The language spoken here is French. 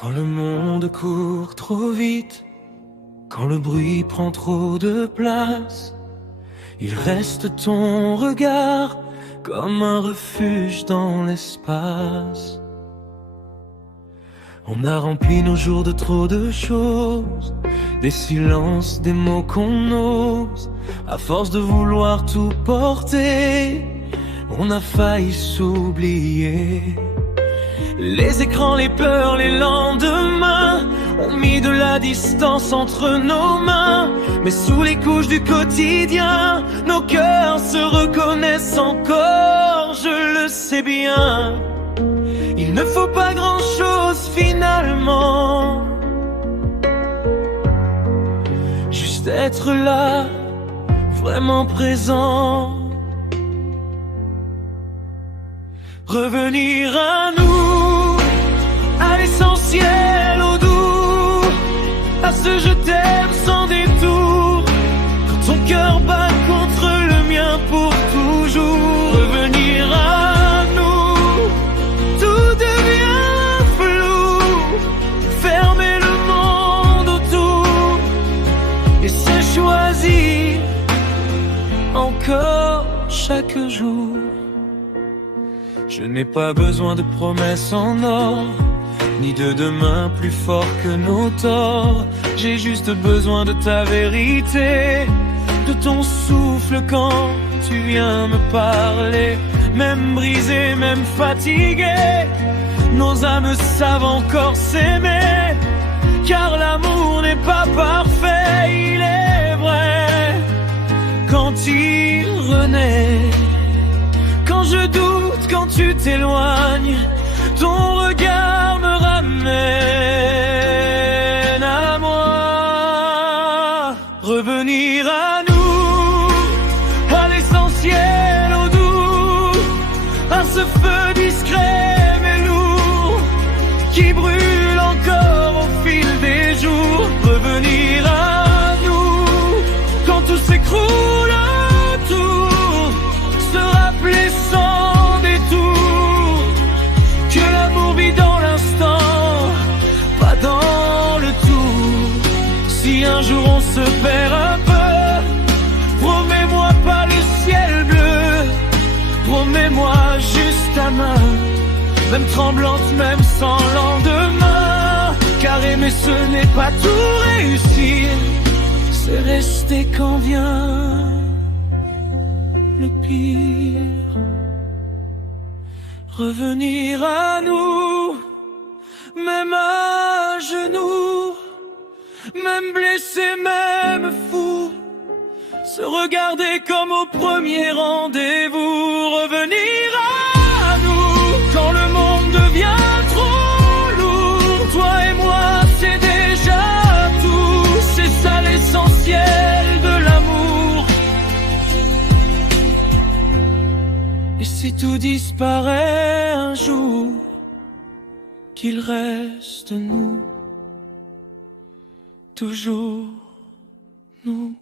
Quand le monde court trop vite, quand le bruit prend trop de place, il reste ton regard comme un refuge dans l'espace. On a rempli nos jours de trop de choses, des silences, des mots qu'on ose. À force de vouloir tout porter, on a failli s'oublier. Les écrans, les peurs, les lendemains ont mis de la distance entre nos mains. Mais sous les couches du quotidien, nos cœurs se reconnaissent encore, je le sais bien. Il ne faut pas grand-chose finalement, juste être là, vraiment présent. Revenir à nous, à l'essentiel, au doux, à ce je t'aime sans détour. Quand ton cœur bat contre le mien pour toujours. Revenir à nous, tout devient flou. Fermer le monde autour et se choisir encore chaque jour. Je n'ai pas besoin de promesses en or, ni de demain plus fort que nos torts. J'ai juste besoin de ta vérité, de ton souffle quand tu viens me parler. Même brisé, même fatigué, nos âmes savent encore s'aimer. Car l'amour n'est pas parfait, il est vrai quand il renaît. Quand je doute, quand tu t'éloignes, ton regard me ramène à moi. Revenir à nous, à l'essentiel, au doux, à ce feu discret mais lourd qui brûle encore au fil des jours. Revenir à nous, quand tout s'écroule autour, se rappeler sans détour que l'amour vit dans l'instant, pas dans le tout. Si un jour on se perd un peu, promets-moi pas le ciel bleu, promets-moi juste ta main, même tremblante, même sans lendemain. Car aimer ce n'est pas tout réussir, c'est rester quand vient le pire. Revenir à nous, même à genoux, même blessé, même fou, se regarder comme au premier rendez-vous. Revenir à nous, quand le monde devient trop lourd. Toi et moi, c'est déjà tout, c'est ça l'essentiel de l'amour. Et si tout disparaît un jour, qu'il reste nous, toujours nous.